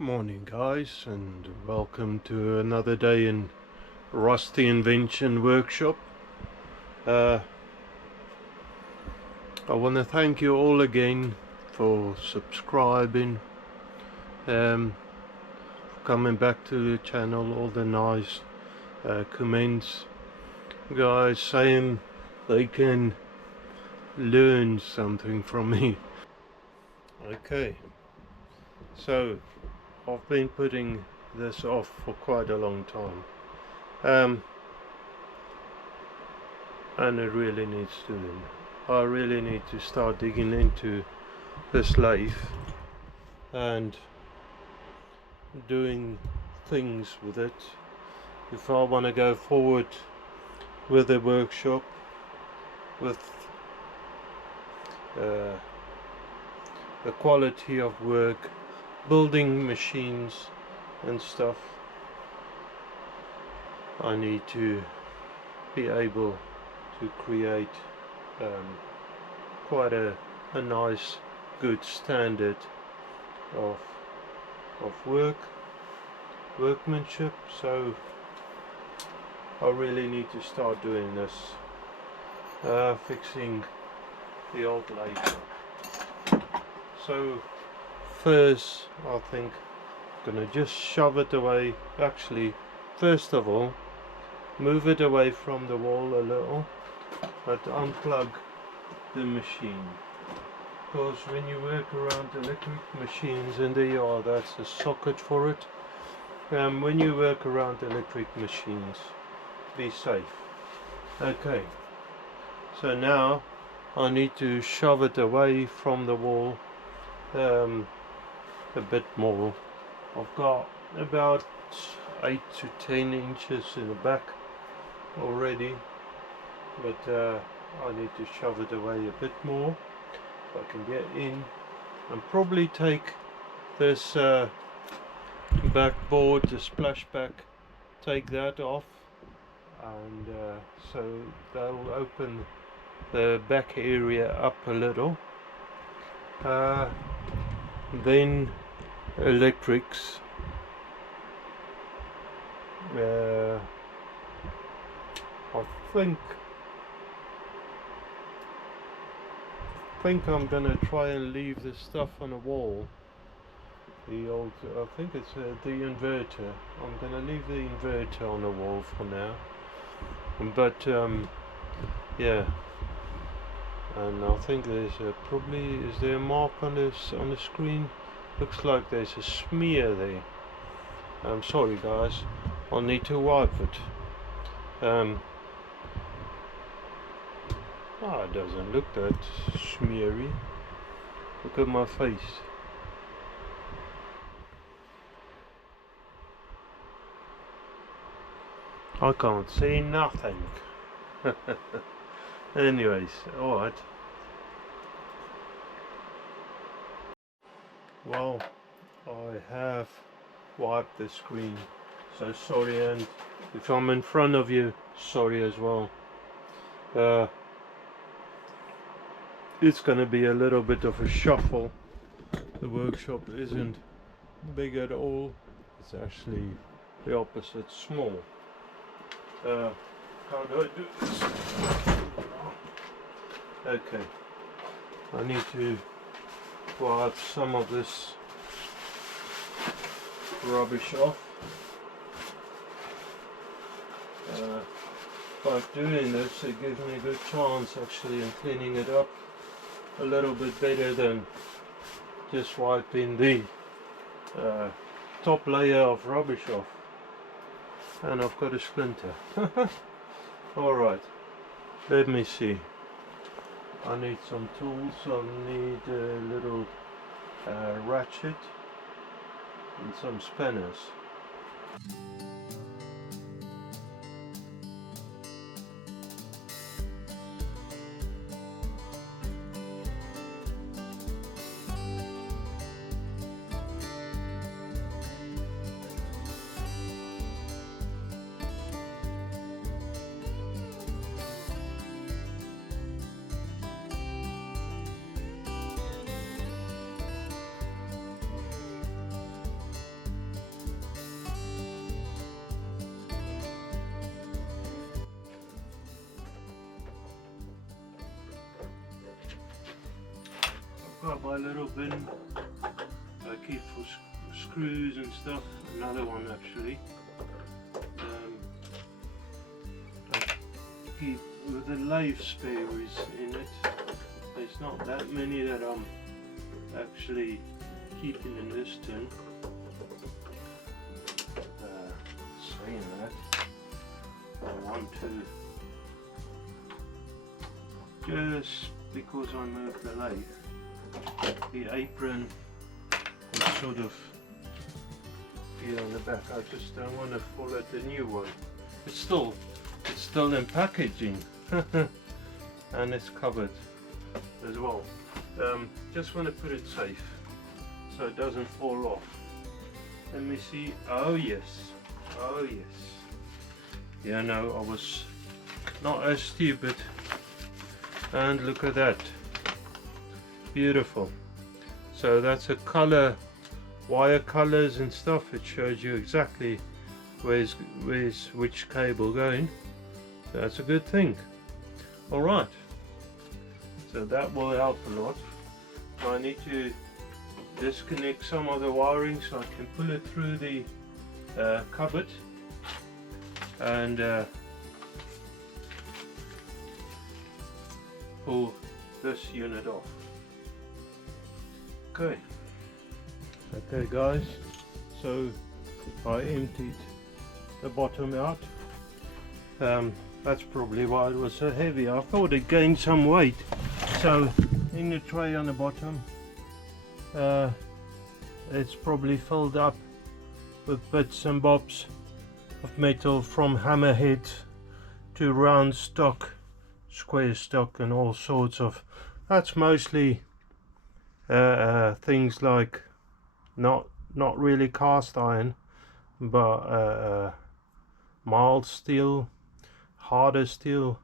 Morning guys, and welcome to another day in Rusty Invention Workshop. I want to thank you all again for subscribing, coming back to the channel, all the nice comments, guys saying they can learn something from me. Okay, so I've been putting this off for quite a long time, and it really needs doing. I really need to start digging into this lathe and doing things with it if I want to go forward with the workshop, with the quality of work, building machines and stuff. I need to be able to create quite a nice, good standard of workmanship. So I really need to start doing this, fixing the old lathe. So first I think I'm gonna just shove it away. Actually, first of all, move it away from the wall a little, but unplug the machine, because when you work around electric machines, and there you are, that's a socket for it. When you work around electric machines, be safe. Okay, so now I need to shove it away from the wall a bit more. I've got about 8 to 10 inches in the back already, but I need to shove it away a bit more so I can get in, and probably take this backboard, the splashback, take that off, and so that will open the back area up a little. Then electrics, I think I'm gonna try and leave this stuff on the wall. The old, I think it's the inverter. I'm gonna leave the inverter on the wall for now. But yeah, and I think there's probably, is there a mark on this on the screen? Looks like there's a smear there. I'm sorry guys, I'll need to wipe it. It doesn't look that smeary. Look at my face. I can't see nothing. Anyways, alright. Well, I have wiped the screen, so sorry, and if I'm in front of you, sorry as well. It's gonna be a little bit of a shuffle. The workshop isn't big at all, it's actually the opposite, small. How do I do this? Okay, I need to wipe some of this rubbish off. By doing this, it gives me a good chance actually in cleaning it up a little bit better than just wiping the top layer of rubbish off. And I've got a splinter. Alright, let me see. I need some tools. I need a little ratchet and some spanners. got my little bin I keep for screws and stuff. Another one actually. I keep with the lathe spares in it. There's not that many that I'm actually keeping in this tin. Saying that, I want to, just because I moved the lathe, the apron is sort of here on the back. I just don't want to follow the new one. It's still in packaging and it's covered as well. Just want to put it safe so it doesn't fall off. Let me see. Oh yes, oh yes. Yeah, no, I was not as stupid. And look at that, beautiful. So that's a color, wire colors and stuff. It shows you exactly where's which cable going. So that's a good thing. All right, so that will help a lot. I need to disconnect some of the wiring so I can pull it through the cupboard and pull this unit off. Okay guys, so I emptied the bottom out. That's probably why it was so heavy. I thought it gained some weight. So in the tray on the bottom, it's probably filled up with bits and bobs of metal, from hammerhead to round stock, square stock, and all sorts of. That's mostly things like not really cast iron, but mild steel, harder steel,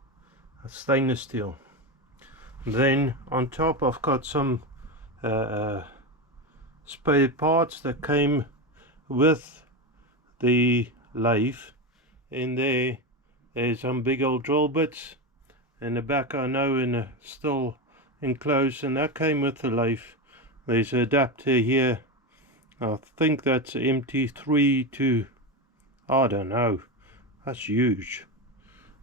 stainless steel. Then on top I've got some spare parts that came with the lathe. In there's some big old drill bits. In the back I know still enclosed, and that came with the lathe. There's an adapter here. I think that's MT3 to, I don't know, that's huge.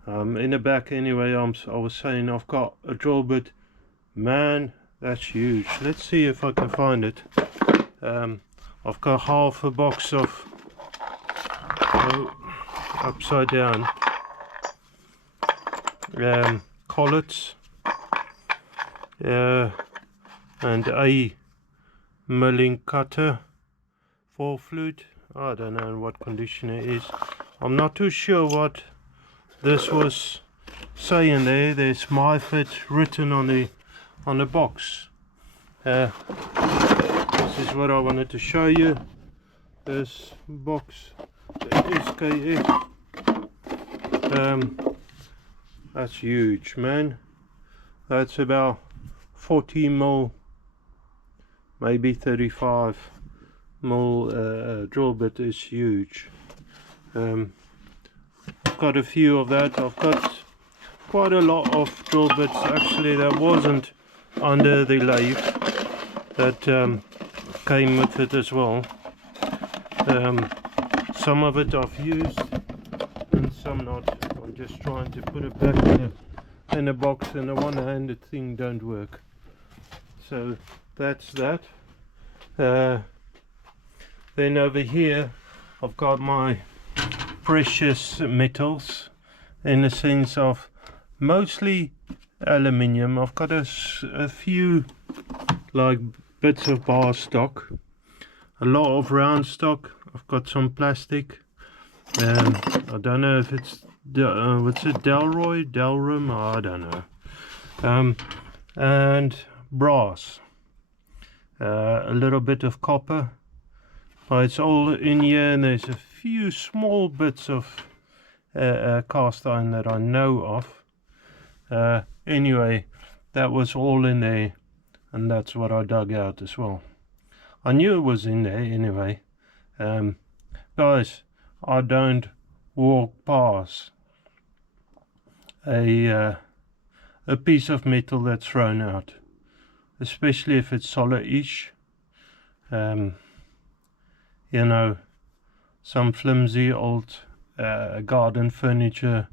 In the back anyway, I was saying I've got a drill bit. Man, that's huge. Let's see if I can find it. I've got half a box of upside down collets and a milling cutter for flute. I don't know in what condition it is. I'm not too sure what this was saying there. There's Myfit written on the box. This is what I wanted to show you. This box, the SKF. That's huge, man. That's about 40 mil, maybe 35 mil drill bit. Is huge. I've got a few of that. I've got quite a lot of drill bits actually that wasn't under the lathe, that came with it as well. Some of it I've used and some not. I'm just trying to put it back in a box, and the one-handed thing don't work. So that's that. Then over here I've got my precious metals, in the sense of mostly aluminium. I've got a few like bits of bar stock, a lot of round stock. I've got some plastic. I don't know if it's what's it, Delrum, I don't know. And brass, a little bit of copper. It's all in here, and there's a few small bits of cast iron that I know of. Anyway, that was all in there, and that's what I dug out as well. I knew it was in there anyway. Guys, I don't walk past a piece of metal that's thrown out. especially if it's solid-ish. You know, some flimsy old garden furniture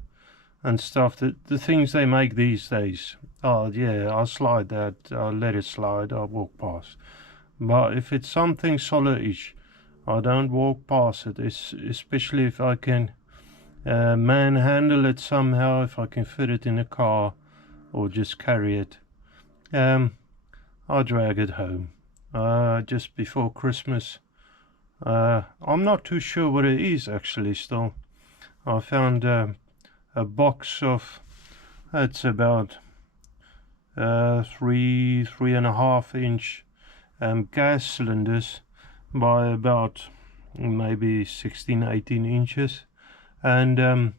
and stuff, the things they make these days. Oh yeah, I'll slide that, I'll let it slide, I'll walk past. But if it's something solid-ish, I don't walk past it, especially if I can manhandle it somehow, if I can fit it in a car or just carry it. I'll drag it home. Just before Christmas, I'm not too sure what it is actually still. I found a box of, it's about 3.5 inch gas cylinders by about maybe 16-18 inches, and I'm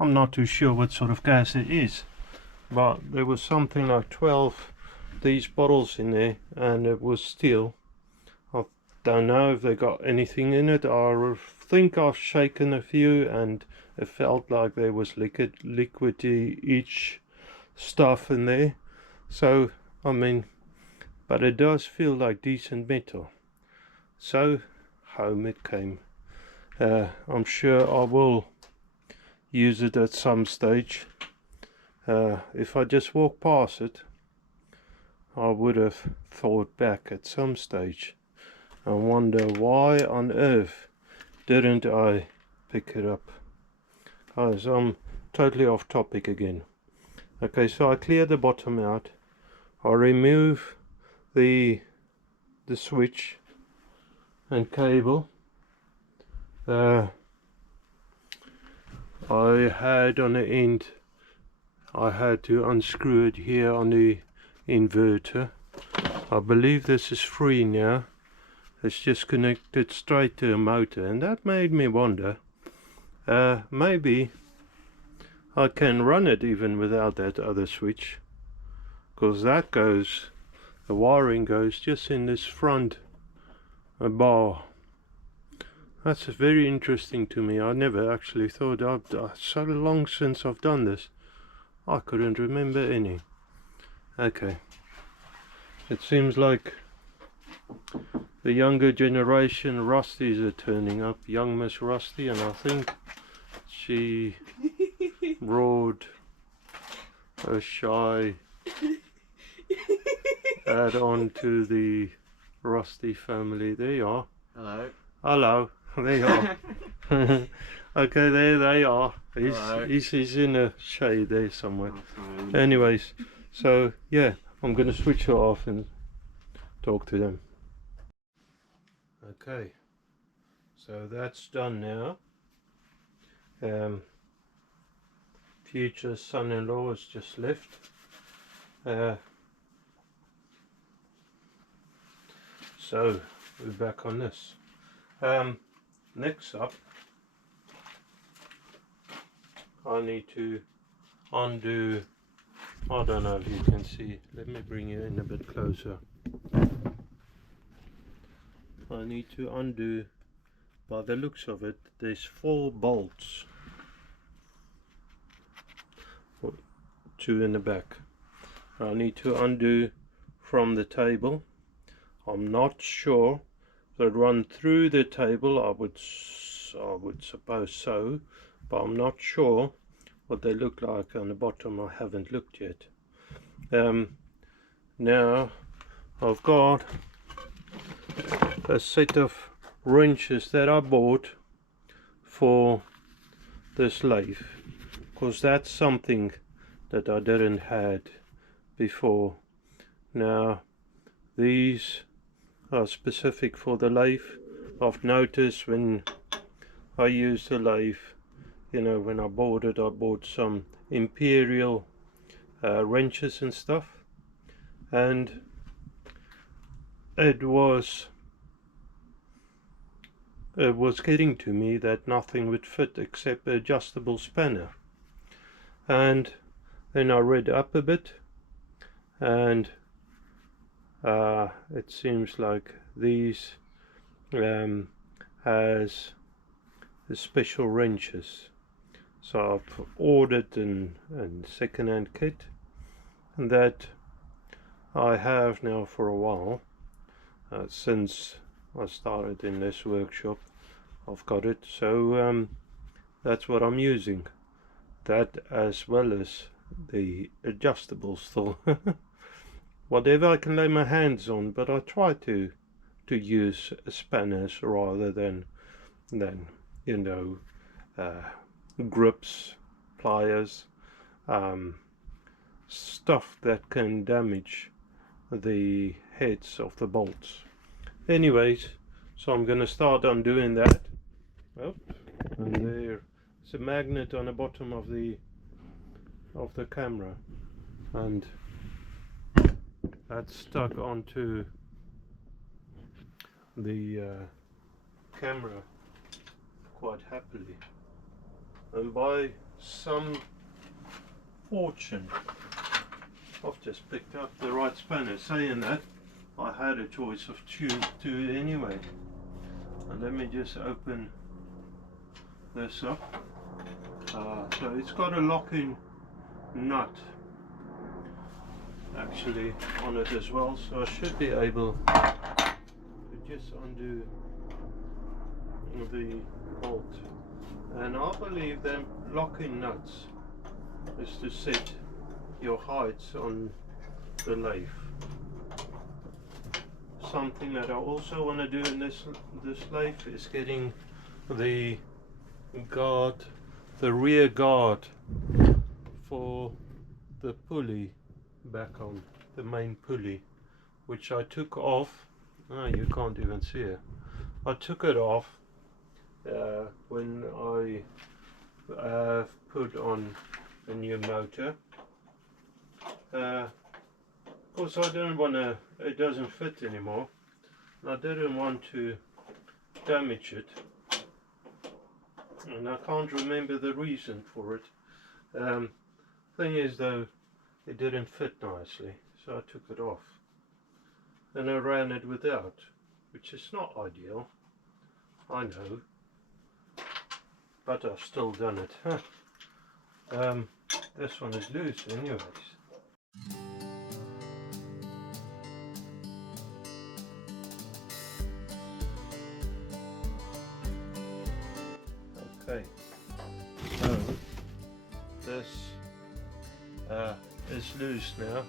not too sure what sort of gas it is, but there was something like 12 these bottles in there, and it was steel. I don't know if they got anything in it. I think I've shaken a few and it felt like there was liquidy each stuff in there. So I mean, but it does feel like decent metal. So home it came. I'm sure I will use it at some stage. If I just walk past it, I would have thought back at some stage and wonder why on earth didn't I pick it up. Guys, I'm totally off topic again. Okay, so I clear the bottom out. I remove the switch and cable. I had on the end, I had to unscrew it here on the inverter. I believe this is free now. It's just connected straight to a motor, and that made me wonder, maybe I can run it even without that other switch, because that goes, the wiring goes just in this front bar. That's very interesting to me. I never actually thought so long since I've done this, I couldn't remember any. Okay, it seems like the younger generation Rusties are turning up, young Miss Rusty, and I think she brought a shy add on to the Rusty family. There you are. Hello. Hello. There you are. Okay, there they are. He's in a shade there somewhere. Anyways, so yeah, I'm gonna switch it off and talk to them. Okay, so that's done now. Future son-in-law has just left. So we're back on this. Next up, I need to undo, I don't know if you can see, let me bring you in a bit closer. I need to undo, by the looks of it, there's 4 bolts, 2 in the back. I need to undo from the table. I'm not sure. They run through the table, I would suppose so, but I'm not sure what they look like on the bottom. I haven't looked yet. Now I've got a set of wrenches that I bought for this lathe, because that's something that I didn't had before. Now these are specific for the lathe. I've noticed when I use the lathe, you know, when I bought it, I bought some Imperial wrenches and stuff, and it was getting to me that nothing would fit except the adjustable spanner. And then I read up a bit, and it seems like these has the special wrenches. So I've ordered a second-hand kit, and that I have now for a while, since I started in this workshop. I've got it, so that's what I'm using. That as well as the adjustable still. Whatever I can lay my hands on, but I try to use spanners rather than you know, grips, pliers, stuff that can damage the heads of the bolts. Anyways, so I'm gonna start undoing that. Oh, and there's a magnet on the bottom of the camera, and that's stuck onto the camera quite happily, and by some fortune I've just picked up the right spanner. Saying that, I had a choice of two anyway. And let me just open this up. So it's got a locking nut actually on it as well, so I should be able to just undo the bolt. And I believe them locking nuts is to set your heights on the lathe. Something that I also want to do in this lathe is getting the guard, the rear guard for the pulley back on, the main pulley, which I took off. Oh, you can't even see it. I took it off when I put on a new motor. Of course, I didn't want to, it doesn't fit anymore. I didn't want to damage it, and I can't remember the reason for it. Thing is though, it didn't fit nicely, so I took it off. And I ran it without, which is not ideal, I know, but I've still done it. This one is loose anyways. Okay, so this is loose now.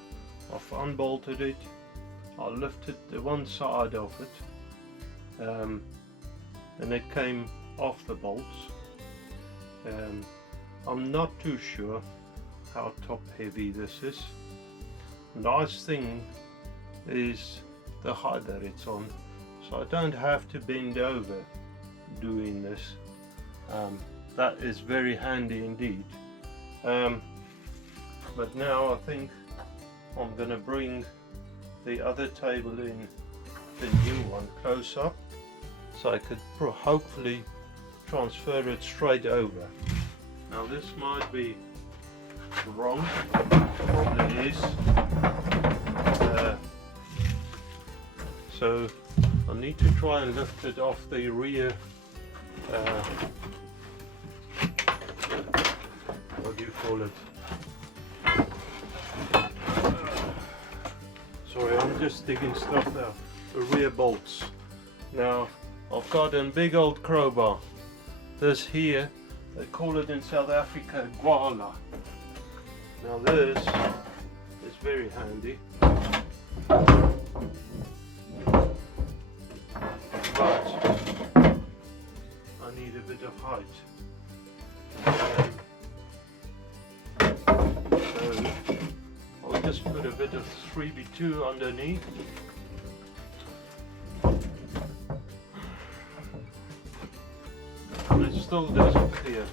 I've unbolted it. I lifted the one side of it, and it came off the bolts. I'm not too sure how top heavy this is. Nice thing is the height that it's on, so I don't have to bend over doing this. That is very handy indeed. But now I think I'm going to bring the other table in, the new one, close up, so I could hopefully transfer it straight over. Now this might be wrong, probably is. So I need to try and lift it off the rear, what do you call it? Sorry, I'm just digging stuff out. The rear bolts. Now I've got a big old crowbar. This here, they call it in South Africa gwala. Now this is very handy, but I need a bit of height. So I'll just put a bit of 3B2 underneath. And it still doesn't clear.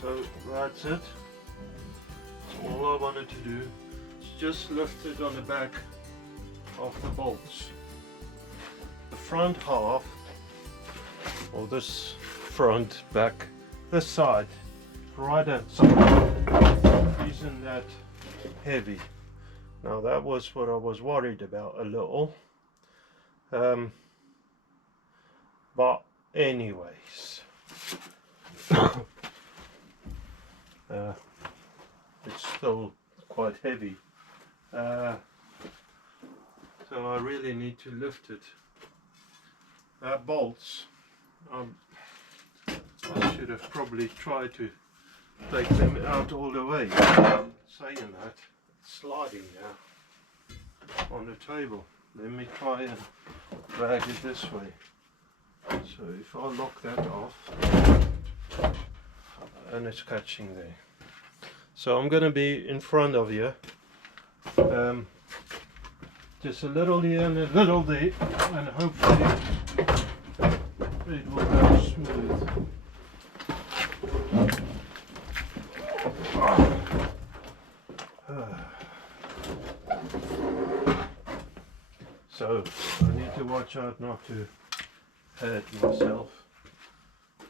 So that's it. That's all I wanted to do. Is just lift it on the back of the bolts. The front half, or this front, back, this side, right outside, isn't that heavy. Now that was what I was worried about a little. But anyways, it's still quite heavy. So I really need to lift it. Bolts, I should have probably tried to take them out all the way. Saying that, it's sliding now on the table. Let me try and drag it this way. So if I lock that off, and it's catching there. So I'm going to be in front of you. Just a little here and a little there, and hopefully it will go smooth. So I need to watch out not to hurt myself.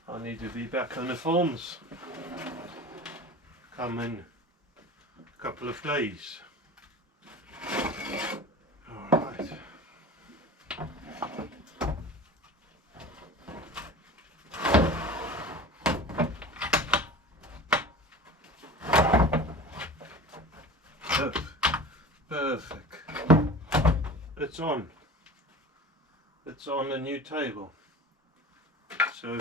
I need to be back on the films. Come in a couple of days. Alright. Perfect. It's on. It's on the new table. So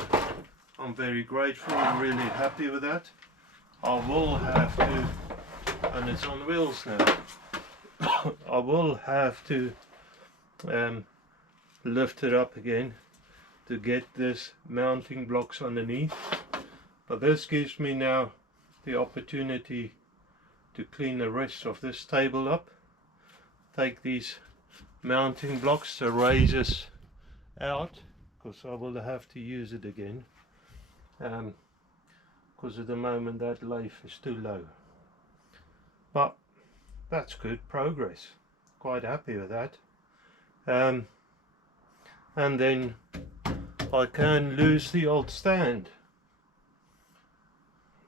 I'm very grateful and really happy with that. I will have to, and it's on wheels now, I will have to lift it up again to get this mounting blocks underneath. But this gives me now the opportunity to clean the rest of this table up. Take these mounting blocks, the razors out, because I will have to use it again, because at the moment that lathe is too low. But that's good progress, quite happy with that. And then I can lose the old stand.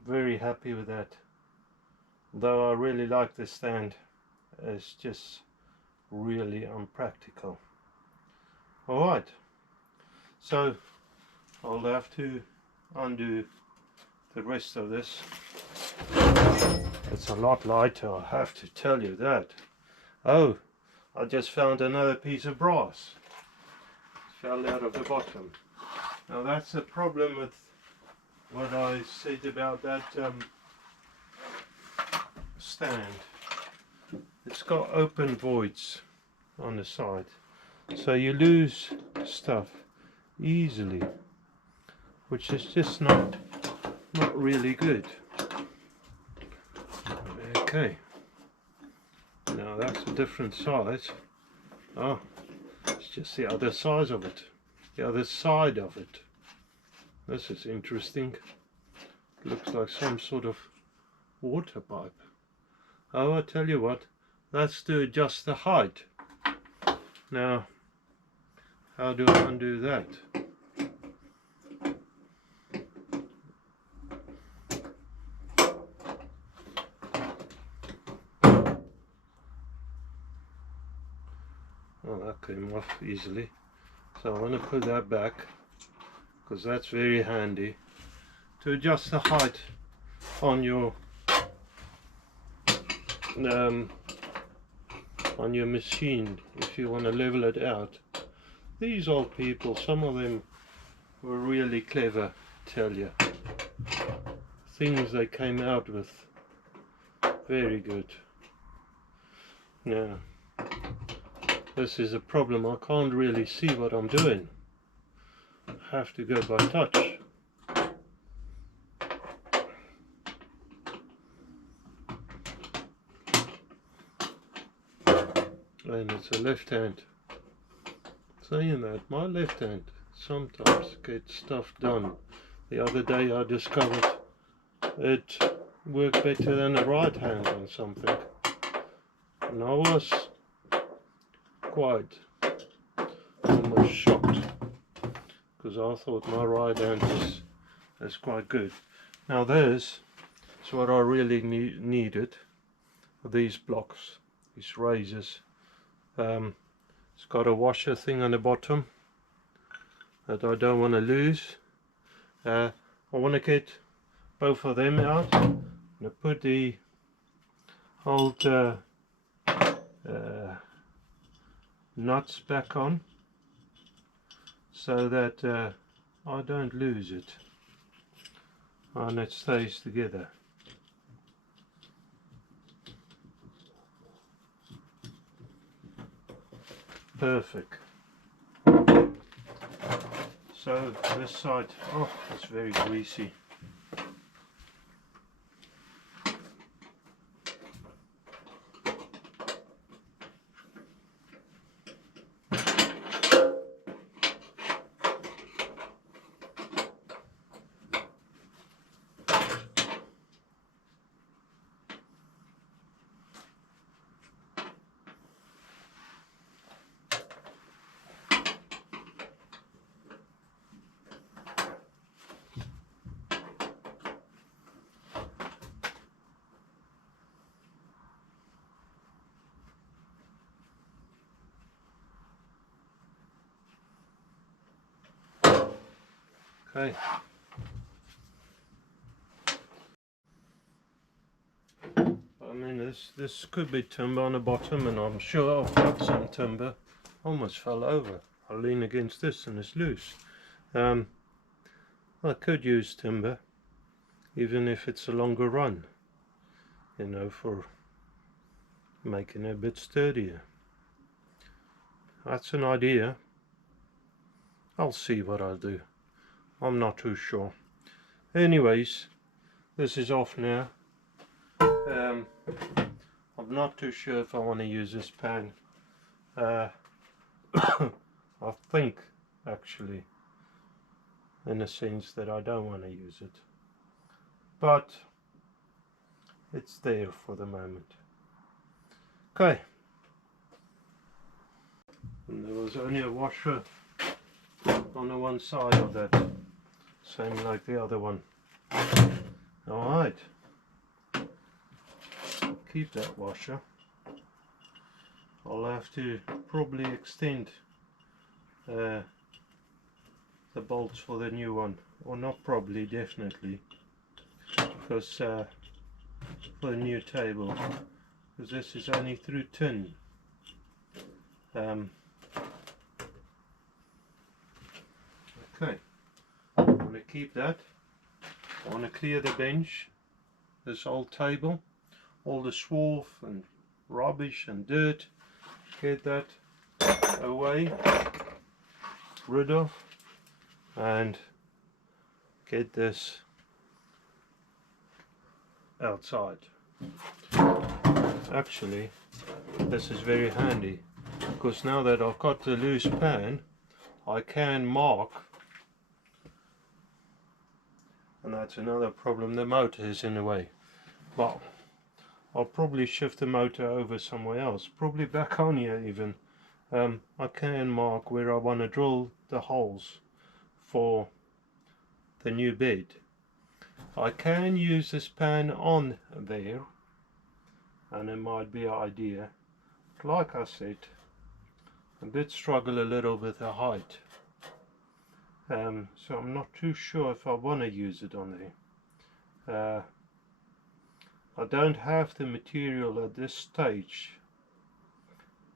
Very happy with that, though I really like this stand. It's just really unpractical. Alright, so I'll have to undo the rest of this. It's a lot lighter, I have to tell you that. Oh, I just found another piece of brass. It fell out of the bottom. Now that's the problem with what I said about that stand. It's got open voids on the side, so you lose stuff easily, which is just not really good. Okay, now that's a different size. Oh, it's just the other side of it. The other side of it. This is interesting. Looks like some sort of water pipe. Oh, I tell you what, that's to adjust the height. Now, how do I undo that? Oh, that came off easily. So I want to put that back, because that's very handy to adjust the height on your machine if you want to level it out. These old people, some of them were really clever, tell you. Things they came out with, very good. Now, this is a problem, I can't really see what I'm doing. I have to go by touch. And it's a left hand. Saying that, my left hand sometimes gets stuff done. The other day I discovered it worked better than the right hand on something. And I was quite almost shocked, because I thought my right hand is quite good. Now there's It's what I really needed. These blocks, these razors. It's got a washer thing on the bottom that I don't want to lose. I want to get both of them out. I'm going to put the old nuts back on so that I don't lose it and it stays together. Perfect. So this side, oh, it's very greasy. Okay. I mean, this could be timber on the bottom, and I'm sure I've got some timber. Almost fell over. I lean against this and it's loose. I could use timber, even if it's a longer run, you know, for making it a bit sturdier. That's an idea. I'll see what I'll do. I'm not too sure. Anyways, this is off now. I'm not too sure if I want to use this pan. I think actually in a sense that I don't want to use it, but it's there for the moment. Okay, and there was only a washer on the one side of that, same like the other one. Alright, keep that washer. I'll have to probably extend the bolts for the new one, or not probably, definitely, because for the new table, because this is only through tin. Okay, I'm going to keep that. I want to clear the bench, this old table, all the swarf and rubbish and dirt, get that away, rid of, and get this outside. Actually, this is very handy, because now that I've got the loose pan, I can mark, and that's another problem, the motor is in the way. But I'll probably shift the motor over somewhere else, probably back on here even. I can mark where I want to drill the holes for the new bed. I can use this pan on there, and it might be an idea. Like I said, I did struggle a little with the height, so I'm not too sure if I want to use it on there. I don't have the material at this stage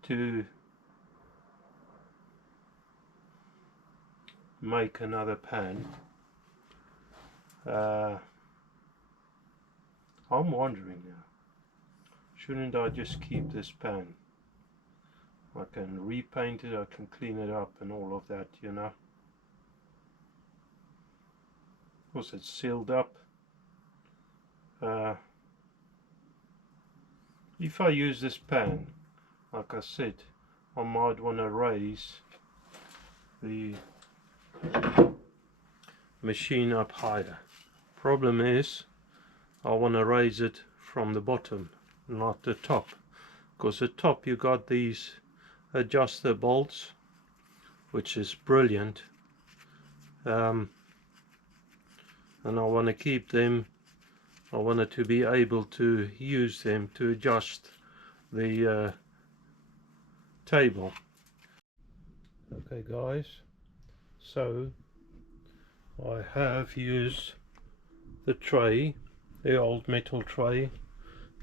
to make another pan. I'm wondering now, shouldn't I just keep this pan? I can repaint it, I can clean it up and all of that, you know. Of course it's sealed up. If I use this pan, like I said, I might want to raise the machine up higher. Problem is, I want to raise it from the bottom, not the top, because the top you got these adjuster bolts, which is brilliant, and I want to keep them I wanted to be able to use them to adjust the table. Okay guys, so I have used the tray, the old metal tray,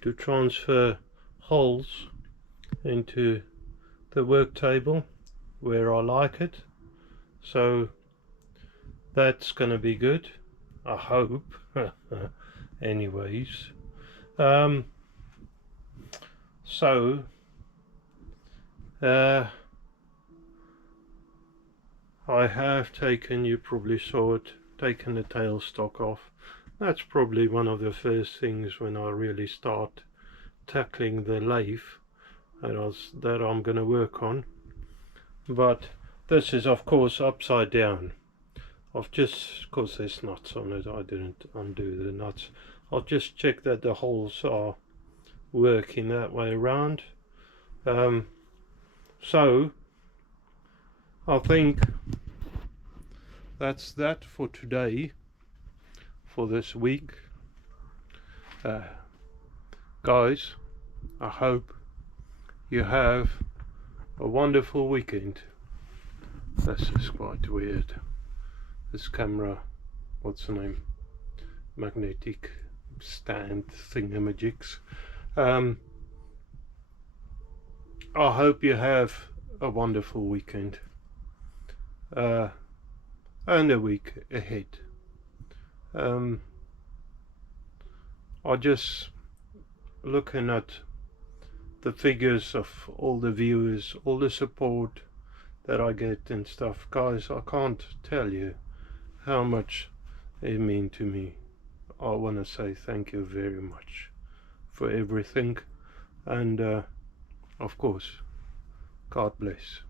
to transfer holes into the work table where I like it. So that's gonna be good, I hope. Anyways, so I have taken, you probably saw it, taken the tailstock off. That's probably one of the first things when I really start tackling the lathe that I'm going to work on. But this is of course upside down. I've just, because there's nuts on it, I didn't undo the nuts. I'll just check that the holes are working that way around. So I think that's that for today, for this week. Guys, I hope you have a wonderful weekend. This is quite weird. This camera, what's the name? Magnetic stand thingamajigs. I hope you have a wonderful weekend and a week ahead. I just looking at the figures of all the viewers, all the support that I get and stuff, guys, I can't tell you how much they mean to me. I want to say thank you very much for everything, and of course, God bless.